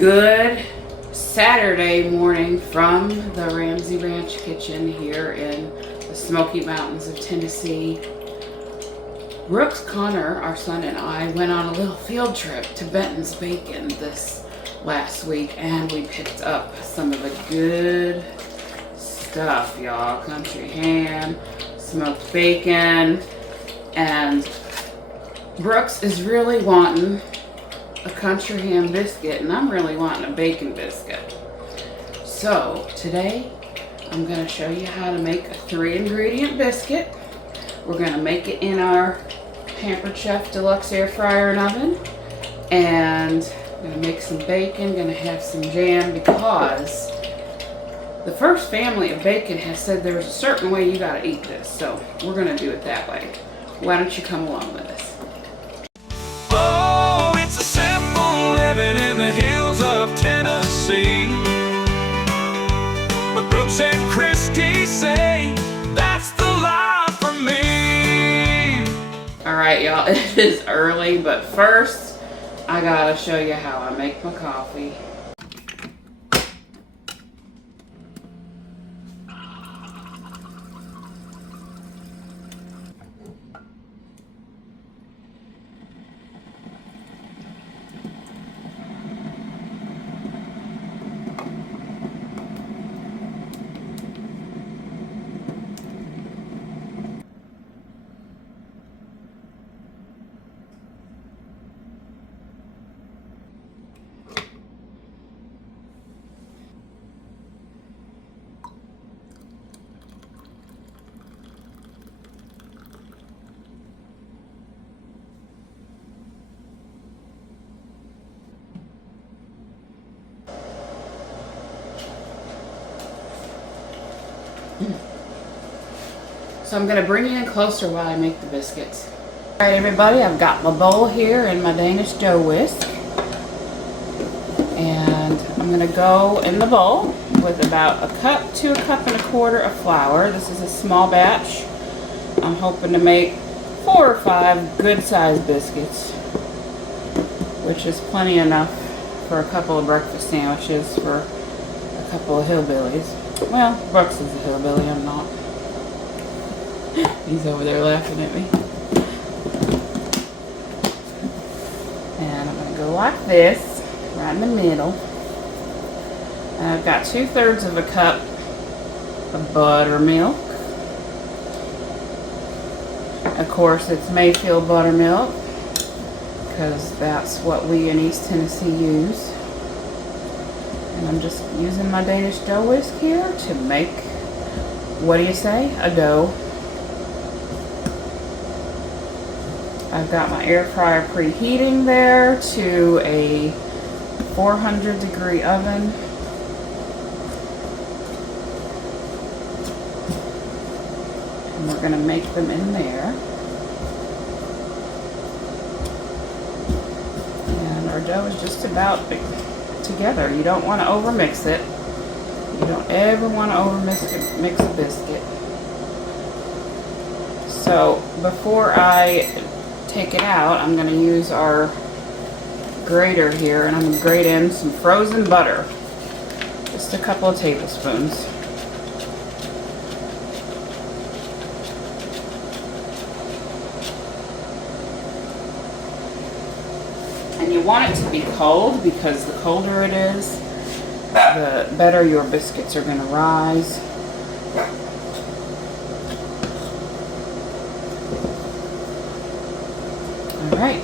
Good Saturday morning from the Ramsey Ranch kitchen here in the Smoky Mountains of Tennessee. Brooks, Connor, our son, and I went on a little field trip to Benton's Bacon this last week, and we picked up some of the good stuff, y'all. Country ham, smoked bacon, and Brooks is really wanting a country ham biscuit, and I'm really wanting a bacon biscuit. So today I'm going to show you how to make a 3-ingredient biscuit. We're going to make it in our Pampered Chef Deluxe air fryer and oven, and I'm going to make some bacon, going to have some jam, because the first family of bacon has said there's a certain way you got to eat this, so we're going to do it that way. Why don't you come along with us? In the hills of Tennessee, but Brooks and Christy say that's the life for me. Alright, y'all, it is early, but first I gotta show you how I make my coffee. So I'm going to bring you in closer while I make the biscuits. Alright everybody, I've got my bowl here and my Danish dough whisk. And I'm going to go in the bowl with about a cup to a cup and a quarter of flour. This is a small batch. I'm hoping to make 4 or 5 good sized biscuits, which is plenty enough for a couple of breakfast sandwiches for a couple of hillbillies. Well, Brooks is a hillbilly, I'm not. He's over there laughing at me. And I'm going to go like this, right in the middle. And I've got 2/3 of a cup of buttermilk. Of course, it's Mayfield buttermilk, because that's what we in East Tennessee use. And I'm just using my Danish dough whisk here to make, what do you say, a dough. I've got my air fryer preheating there to a 400-degree oven. And we're going to make them in there. And our dough is just about together. You don't want to overmix it. You don't ever want to overmix a biscuit. So before I take it out, I'm going to use our grater here, and I'm going to grate in some frozen butter. Just a couple of tablespoons. And you want it to be cold, because the colder it is, the better your biscuits are going to rise. Alright,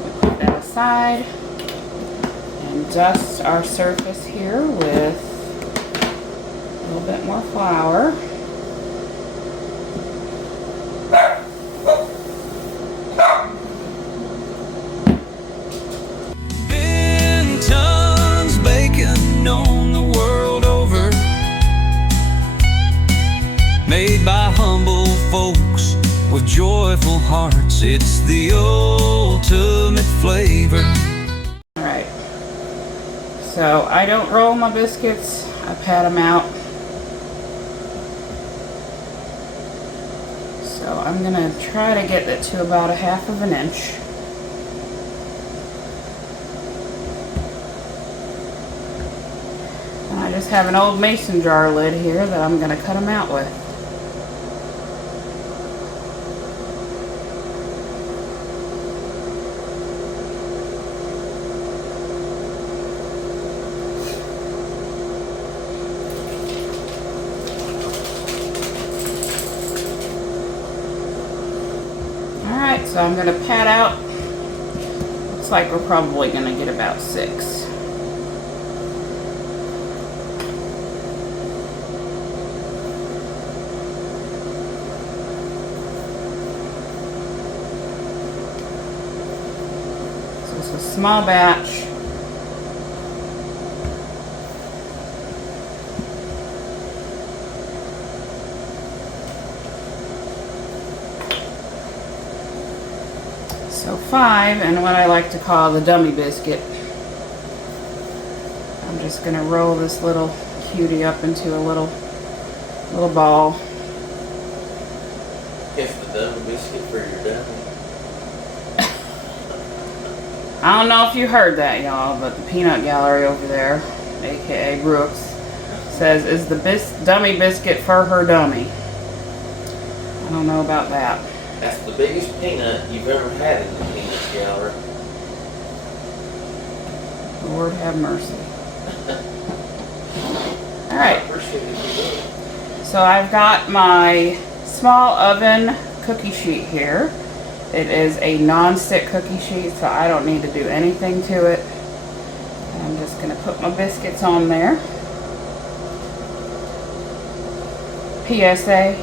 we'll put that aside and dust our surface here with a little bit more flour. Benton's bacon known the world over, made by humble folks with joyful hearts. It's the ultimate flavor. Alright, so I don't roll my biscuits, I pat them out. So I'm going to try to get it to about 1/2 of an inch. just have an old mason jar lid here that I'm going to cut them out with. Alright, so I'm going to pat out. Looks like we're probably going to get about 6. Small batch. So 5, and what I like to call the dummy biscuit. I'm just going to roll this little cutie up into a little ball. It's the dummy biscuit for your dummy. I don't know if you heard that, y'all, but the peanut gallery over there, aka Brooks, says, is the dummy biscuit for her dummy? I don't know about that. That's the biggest peanut you've ever had in the peanut gallery. Lord have mercy. Alright. So I've got my small oven cookie sheet here. It is a non-stick cookie sheet, so I don't need to do anything to it. And I'm just going to put my biscuits on there. PSA,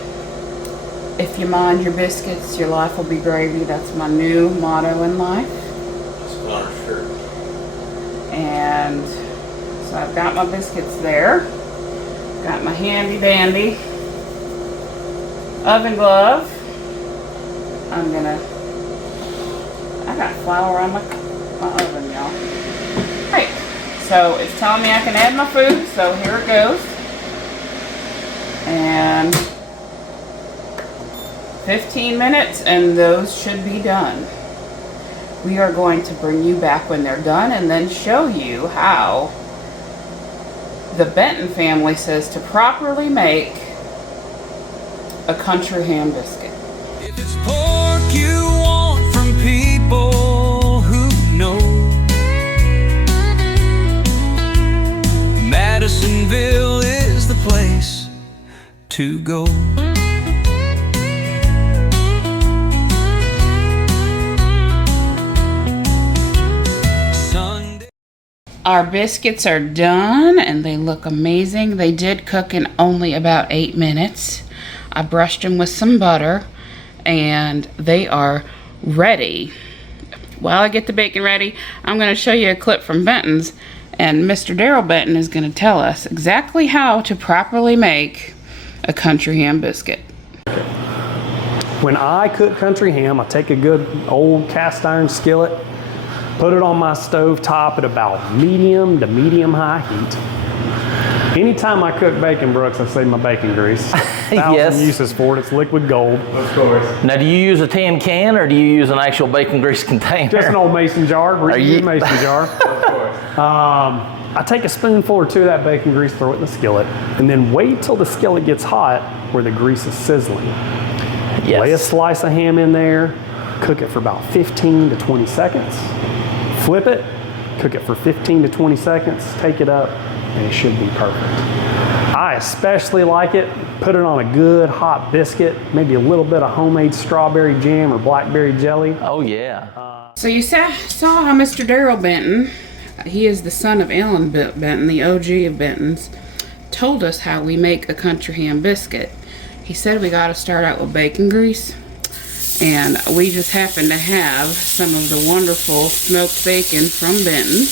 if you mind your biscuits, your life will be gravy. That's my new motto in life. That's on our shirt. And so I've got my biscuits there. Got my handy dandy oven glove. I got flour on my oven, y'all. Right, so it's telling me I can add my food, so here it goes. And 15 minutes, and those should be done. We are going to bring you back when they're done and then show you how the Benton family says to properly make a country ham biscuit. If it's pork you want from people who know, Madisonville is the place to go. Our biscuits are done and they look amazing. They did cook in only about 8 minutes. I brushed them with some butter and they are ready. While I get the bacon ready, I'm going to show you a clip from Benton's, and Mr. Daryl Benton is going to tell us exactly how to properly make a country ham biscuit. When I cook country ham, I take a good old cast iron skillet, put it on my stove top at about medium to medium high heat. Anytime I cook bacon, Brooks, I save my bacon grease. Yes. Uses for it. It's liquid gold. Of course. Now, do you use a tin can or do you use an actual bacon grease container? Just an old mason jar. Mason jar. Of course. I take a spoonful or two of that bacon grease, throw it in the skillet, and then wait till the skillet gets hot where the grease is sizzling. Yes. Lay a slice of ham in there, cook it for about 15 to 20 seconds. Flip it, cook it for 15 to 20 seconds, take it up, and it should be perfect. I especially like it, put it on a good hot biscuit, maybe a little bit of homemade strawberry jam or blackberry jelly. Oh, yeah. So you saw how Mr. Daryl Benton, he is the son of Ellen Benton, the OG of Benton's, told us how we make a country ham biscuit. He said we got to start out with bacon grease. And we just happen to have some of the wonderful smoked bacon from Benton.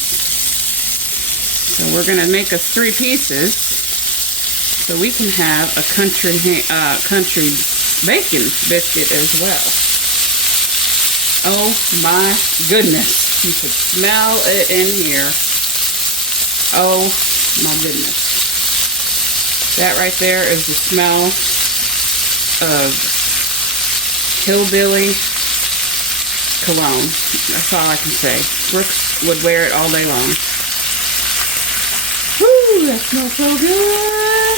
So we're going to make us 3 pieces so we can have a country bacon biscuit as well. Oh my goodness. You could smell it in here. Oh my goodness. That right there is the smell of hillbilly cologne. That's all I can say. Brooks would wear it all day long. Woo, that's Smells so good.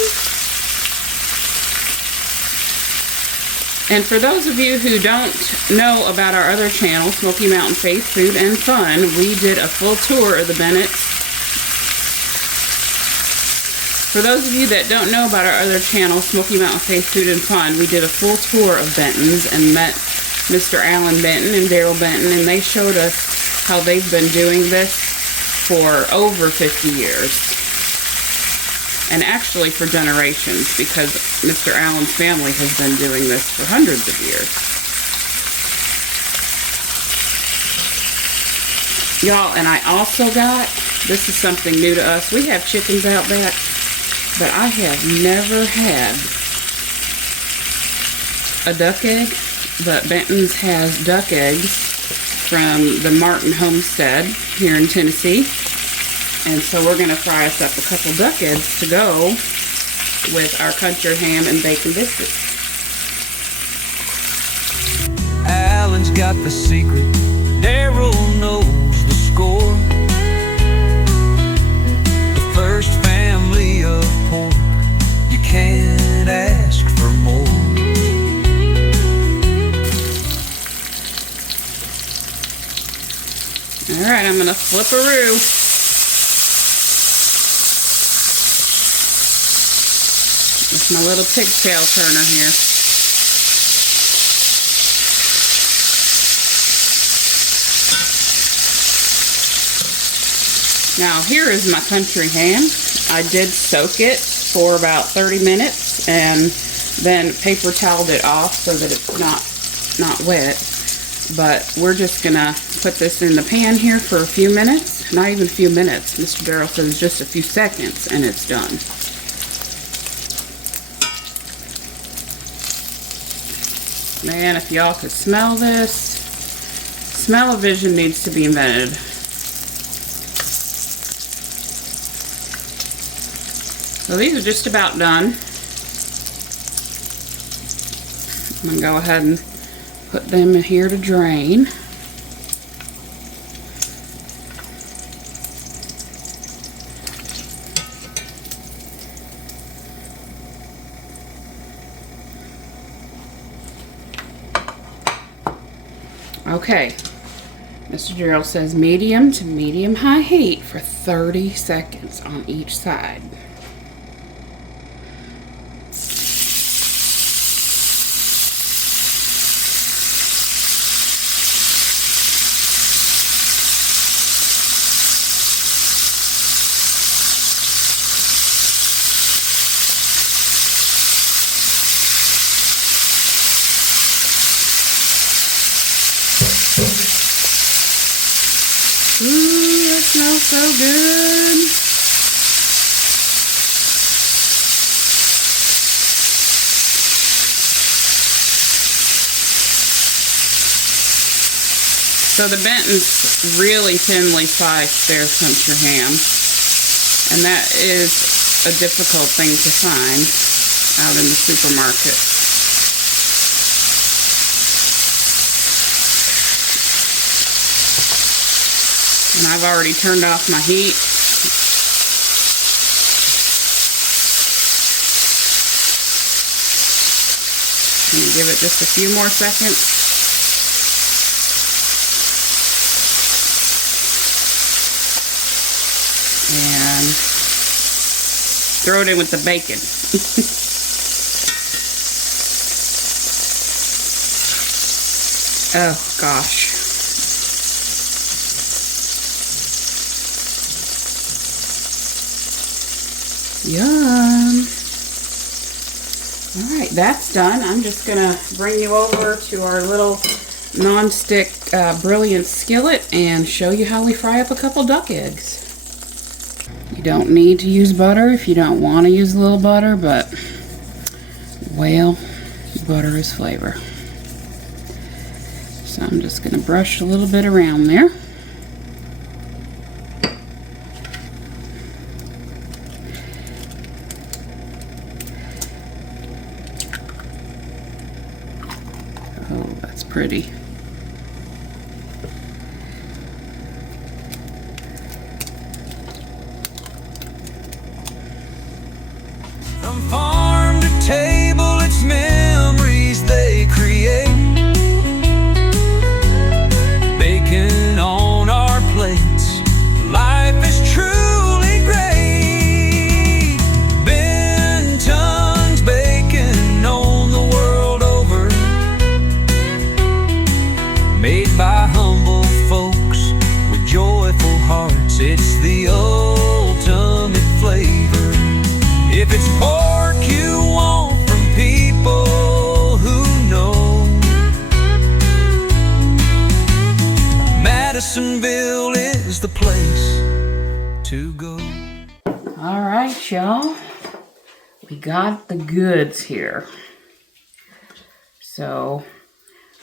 And for those of you who don't know about our other channel, Smoky Mountain Faith Food and Fun, we did a full tour of the Bennetts. For those of you that don't know about our other channel, Smoky Mountain Faith Food and Fun, we did a full tour of Benton's and met Mr. Alan Benton and Daryl Benton, and they showed us how they've been doing this for over 50 years. And actually for generations, because Mr. Allen's family has been doing this for hundreds of years. Y'all, and I also got, this is something new to us, we have chickens out back, but I have never had a duck egg, but Benton's has duck eggs from the Martin homestead here in Tennessee. And so we're going to fry us up a couple duck eggs to go with our country ham and bacon biscuits. Alan's got the secret, Daryl knows the score. The first family of pork, you can't ask for more. Alright, I'm going to flip-a-roo. With my little Pigtail Turner here. Now here is my country ham. I did soak it for about 30 minutes and then paper toweled it off so that it's not wet. But we're just gonna put this in the pan here for a few minutes. Not even a few minutes. Mr. Darrell says just a few seconds and it's done. Man, if y'all could smell this. Smell-o-vision needs to be invented. So these are just about done. I'm going to go ahead and put them in here to drain. Okay, Mr. Gerald says medium to medium-high heat for 30 seconds on each side. Ooh, that smells so good. So the Bentons really thinly slice their country ham, and that is a difficult thing to find out in the supermarket. And I've already turned off my heat. And give it just a few more seconds. And throw it in with the bacon. Oh gosh. Yum. Alright, that's done. I'm just gonna bring you over to our little non-stick Brilliance skillet and show you how we fry up a couple duck eggs. You don't need to use butter if you don't want to use a little butter, but well, butter is flavor. So I'm just gonna brush a little bit around there. Oh, that's pretty. From farm to table, it's memories they create. Bacon on our plates, life is truly great. Benton's bacon known the world over, made by humble folks with joyful hearts. It's the ultimate flavor. If it's pork you want from people who know, Madisonville is the place to go. All right, y'all. We got the goods here. So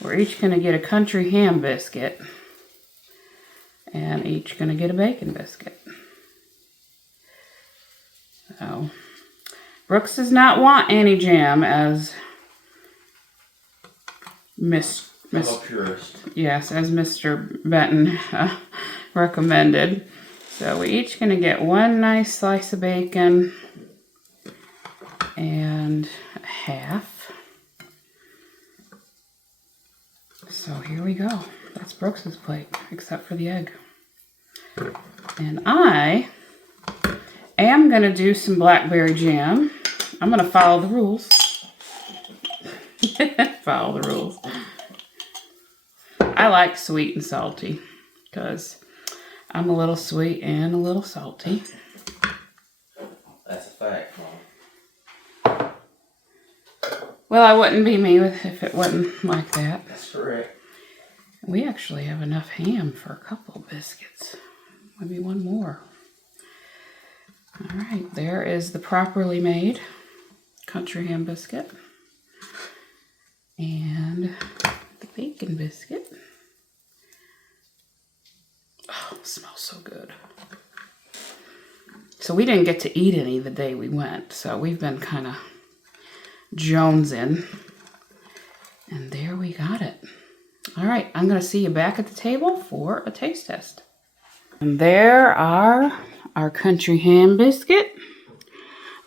we're each going to get a country ham biscuit and each going to get a bacon biscuit. So Brooks does not want any jam, as Purist. Yes, as Mr. Benton recommended. So we're each going to get one nice slice of bacon and a half. So here we go. That's Brooks's plate, except for the egg. And I am going to do some blackberry jam. I'm going to follow the rules. Follow the rules. I like sweet and salty because I'm a little sweet and a little salty. That's a fact, Mom. Well, I wouldn't be me if it wasn't like that. That's correct. We actually have enough ham for a couple biscuits. Maybe one more. All right, there is the properly made country ham biscuit. And the bacon biscuit. Oh, it smells so good. So we didn't get to eat any the day we went, so we've been kind of jonesing. And there we got it. All right, I'm going to see you back at the table for a taste test. And there are our country ham biscuit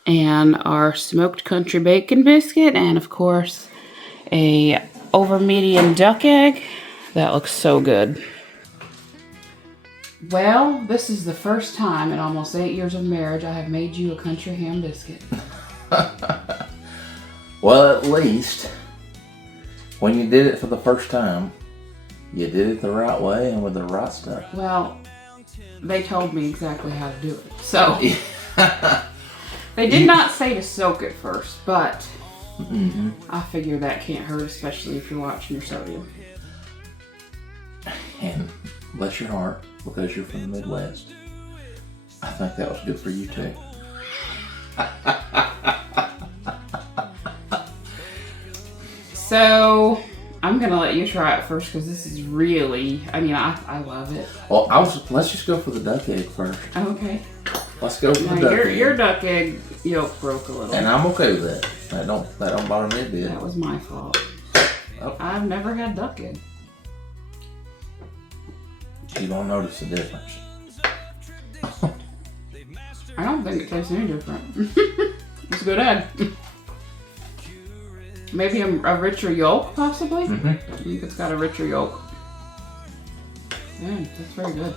and our smoked country bacon biscuit, and of course a over medium duck egg. That looks so good. Well, this is the first time in almost 8 years of marriage I have made you a country ham biscuit. Well, at least when you did it for the first time, you did it the right way and with the right stuff. Well, they told me exactly how to do it. So they did not say to soak it first, but I figure that can't hurt, especially if you're watching your sodium. And bless your heart, because you're from the Midwest, I think that was good for you too. So I'm gonna let you try it first because this is really, I love it. Well, let's just go for the duck egg first. Okay. Let's go for the Now, duck egg. your duck egg yolk broke a little. And I'm okay with that. That don't bother me a bit. That was my fault. Oh. I've never had duck egg. You don't notice the difference. I don't think it tastes any different. It's a good egg. Maybe a richer yolk, possibly? I think it's got a richer yolk. Man, that's very good.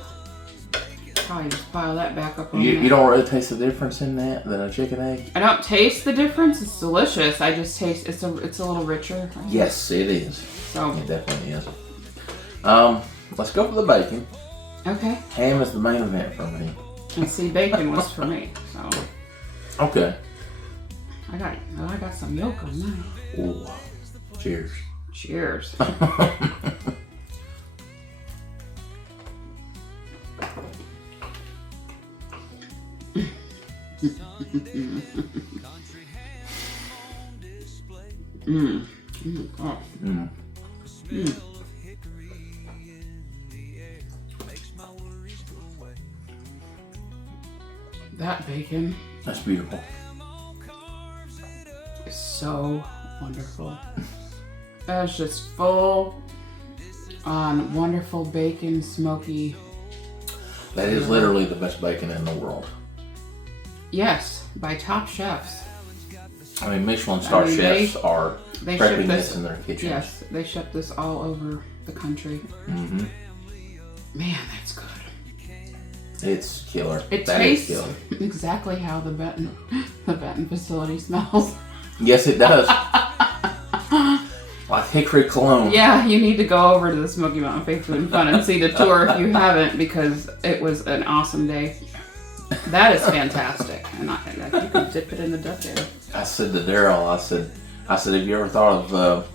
Probably just pile that back up on there. You don't really taste the difference in that than a chicken egg? I don't taste the difference. It's delicious. I just taste it's a little richer. Yes, it is. So It definitely is. Let's go for the bacon. okay. Ham is the main event for me. And see, bacon was for me. So Okay. I got some yolk on mine. Ooh. Cheers. Cheers. That bacon That's beautiful. is so wonderful. That's just full on wonderful bacon, smoky. That is literally the best bacon in the world. Yes, by top chefs. I mean, Michelin star chefs are they prepping ship this in their kitchens. Yes, they ship this all over the country. Mm-hmm. Man, that's good. It's killer. It That tastes is killer. exactly how the Benton facility smells. Yes, it does. Like hickory cologne. Yeah, you need to go over to the Smoky Mountain Faith Food and Fun and see the tour if you haven't, because it was an awesome day. That is fantastic. And you can dip it in the duck egg. I said to Daryl, I said, have you ever thought of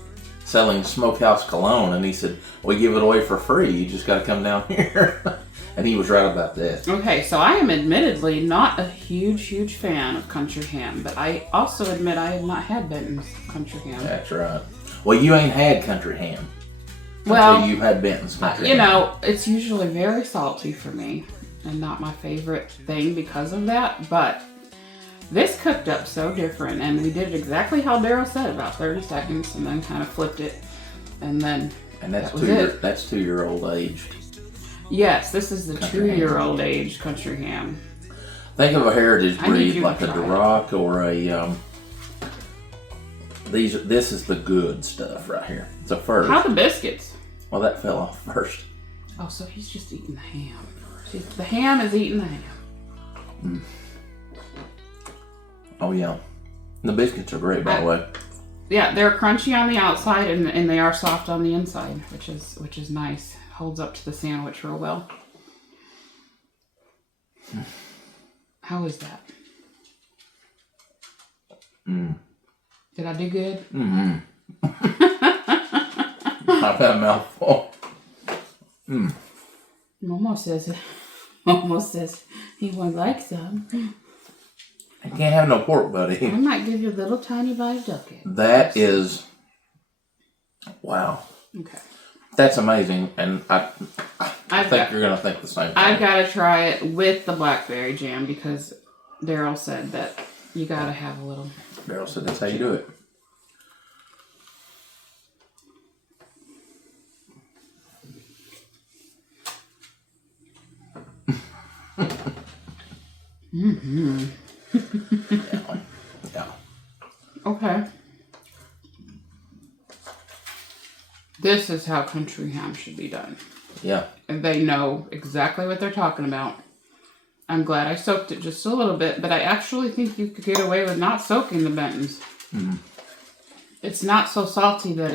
selling smokehouse cologne? And he said, we give it away for free. You just got to come down here. And he was right about that. Okay, so I am admittedly not a huge fan of country ham, but I also admit I have not had Benton's country ham. That's right. Well, you ain't had country ham. Well, until you've had Benton's country ham. You know, it's usually very salty for me and not my favorite thing because of that, but this cooked up so different, and we did it exactly how Daryl said, about 30 seconds, and then kind of flipped it, and then that was it. That's 2-year-old aged. Yes, this is the Country 2-year-old aged country ham. Think of a heritage I need breed you to like a try Duroc or a this is the good stuff right here. It's a first. How the biscuits? Well, that fell off first. Oh, so he's just eating the ham. The ham is eating the ham. Mm. Oh yeah, the biscuits are great, by the way. Yeah, they're crunchy on the outside and they are soft on the inside, which is nice. Holds up to the sandwich real well. How is that? Mm. Did I do good? Mm-hmm. I've had a mouthful. Mm. Momo says he would like some. I can't have no pork, buddy. I might give you a little tiny bite of duck egg. That is, wow. Okay. That's amazing, and I think you're going to think the same thing. I've got to try it with the blackberry jam because Daryl said that you got to have a little. Daryl said that's how you do it. Mm-hmm. Yeah. Okay. This is how country ham should be done. Yeah. And they know exactly what they're talking about. I'm glad I soaked it just a little bit, but I actually think you could get away with not soaking the Bentons. Mm-hmm. It's not so salty that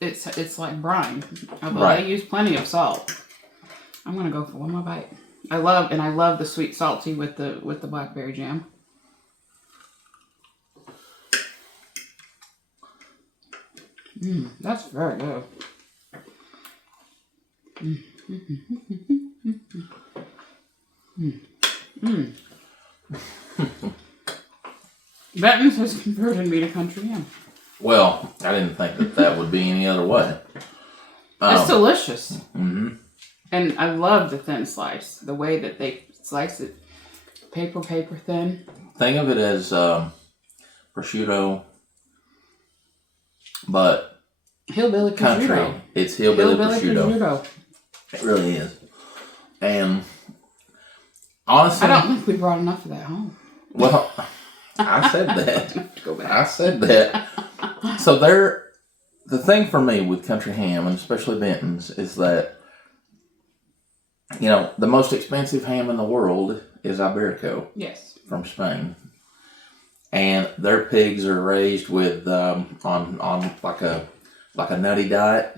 it's like brine. Although right. I use plenty of salt. I'm gonna go for one more bite. I love the sweet salty with the blackberry jam. That's very good. Benton's has converted me to country ham. Well, I didn't think that would be any other way. It's delicious. Mm-hmm. And I love the thin slice. The way that they slice it. Paper thin. Think of it as prosciutto, but hillbilly country. prosciutto. It's hillbilly prosciutto. It really is. And honestly, I don't think we brought enough of that home. Well, I said that. Go back. I said that. So the thing for me with country ham, and especially Benton's, is that, you know, the most expensive ham in the world is Iberico. Yes. From Spain. And their pigs are raised with on like a nutty diet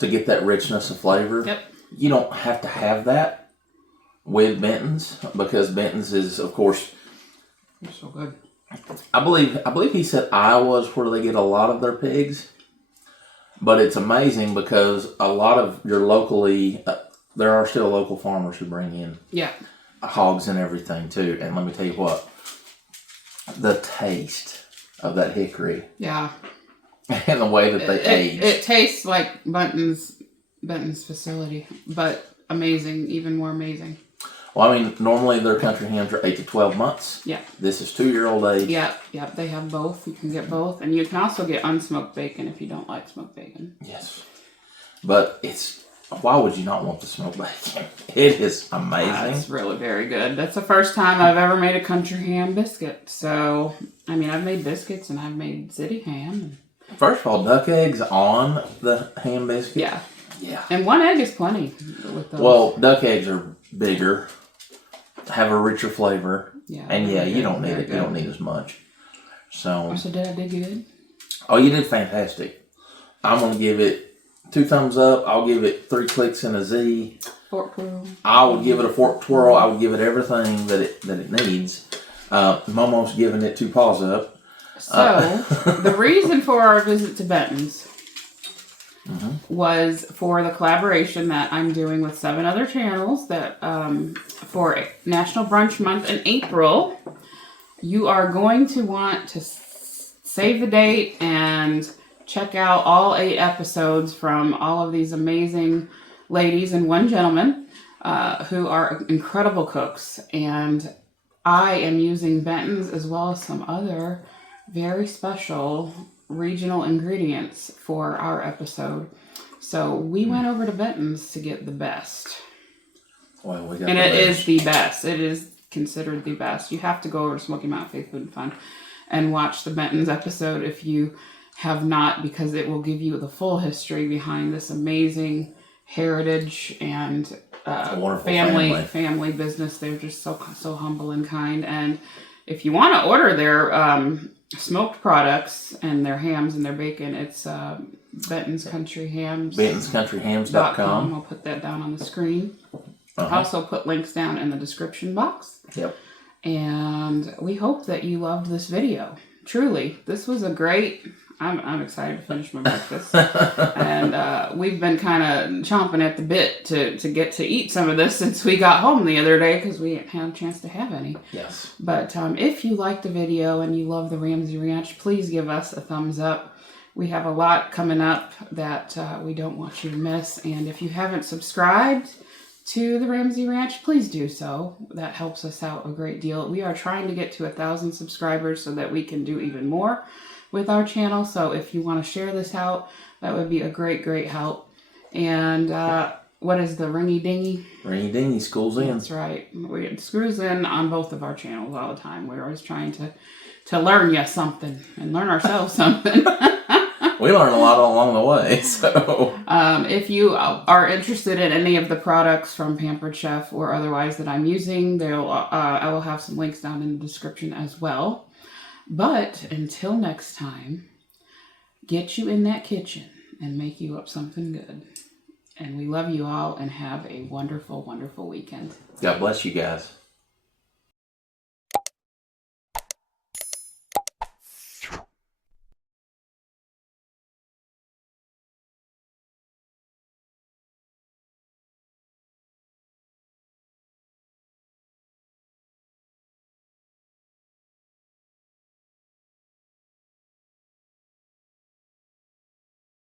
to get that richness of flavor. Yep. You don't have to have that with Benton's, because Benton's is, of course, They're so good. I believe he said Iowa's where they get a lot of their pigs. But it's amazing because a lot of your locally, there are still local farmers who bring in hogs and everything too. And let me tell you what, the taste of that hickory. Yeah. And the way that they age. It tastes like Benton's facility, but amazing, even more amazing. Well, I mean, normally their country hams are 8 to 12 months. Yeah. This is 2-year-old age. Yeah, they have both. You can get both. And you can also get unsmoked bacon if you don't like smoked bacon. Yes. But it's, why would you not want the smoked bacon? It is amazing. It's really very good. That's the first time I've ever made a country ham biscuit. So, I mean, I've made biscuits and I've made city ham. First of all, duck eggs on the ham biscuit. Yeah. Yeah. And one egg is plenty with those. Well, duck eggs are bigger, have a richer flavor, yeah, and yeah, you don't need very it. You don't need as much. So did I do good? Oh, you did fantastic. I'm gonna give it 2 thumbs up. I'll give it 3 clicks and a Z. Fork twirl. I would give it a fork twirl. I would give it everything that it needs. Momo's giving it 2 paws up. So the reason for our visit to Benton's was for the collaboration that I'm doing with 7 other channels that for National Brunch Month in April. You are going to want to save the date and check out all 8 episodes from all of these amazing ladies and one gentleman who are incredible cooks. And I am using Benton's as well as some other very special regional ingredients for our episode. So we went over to Benton's to get the best. Well, we got and the it best. is the best. It is considered the best. You have to go over to Smoky Mountain Faith Food and Fun and watch the Benton's episode if you have not, because it will give you the full history behind this amazing heritage and family business. They're just so humble and kind. And if you want to order their smoked products and their hams and their bacon, it's Benton's Country Hams. BentonsCountryHams.com. I'll put that down on the screen. I'll also put links down in the description box. Yep. And we hope that you loved this video. Truly, this was a great... I'm excited to finish my breakfast. And we've been kind of chomping at the bit to get to eat some of this since we got home the other day because we hadn't had a chance to have any. Yes. But if you liked the video and you love the Ramsey Ranch, please give us a thumbs up. We have a lot coming up that we don't want you to miss. And if you haven't subscribed to the Ramsey Ranch, please do so. That helps us out a great deal. We are trying to get to 1,000 subscribers so that we can do even more with our channel. So if you want to share this out, that would be a great help. And what is the ringy dingy? Ringy dingy, school's in. That's right. It screws in on both of our channels all the time. We're always trying to learn you something and learn ourselves something. We learn a lot along the way, so. If you are interested in any of the products from Pampered Chef or otherwise that I'm using, I will have some links down in the description as well. But until next time, get you in that kitchen and make you up something good. And we love you all and have a wonderful, wonderful weekend. God bless you guys.